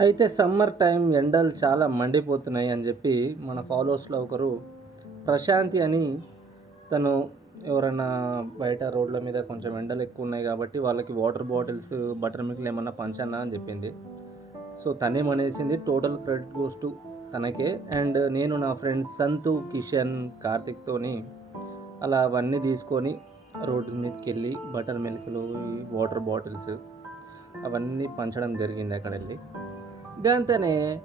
అయితే summer time ఎండలు చాలా మండిపోతున్నాయి అని చెప్పి మన ఫాలోవర్స్‌లో ఒకరు ప్రశాంతి అని తను ఎవరైనా బయట రోడ్ల మీద కొంచెం ఎండలు ఎక్కువ ఉన్నాయి కాబట్టి వాళ్ళకి వాటర్ బాటిల్స్, బటర్ మిల్క్‌లు ఏమన్నా పంచనా అని చెప్పింది. సో తనేమనేసింది టోటల్ క్రెడిట్ గోస్ టు తనకే. అండ్ నేను నా ఫ్రెండ్స్ సంతు, కిషన్, కార్తిక్‌తోని అలా అవన్నీ తీసుకొని రోడ్డు మీదకెళ్ళి బటర్ మిల్క్‌లు, ఈ వాటర్ బాటిల్స్ అవన్నీ పంచడం జరిగింది అక్కడెళ్ళి. గంతనే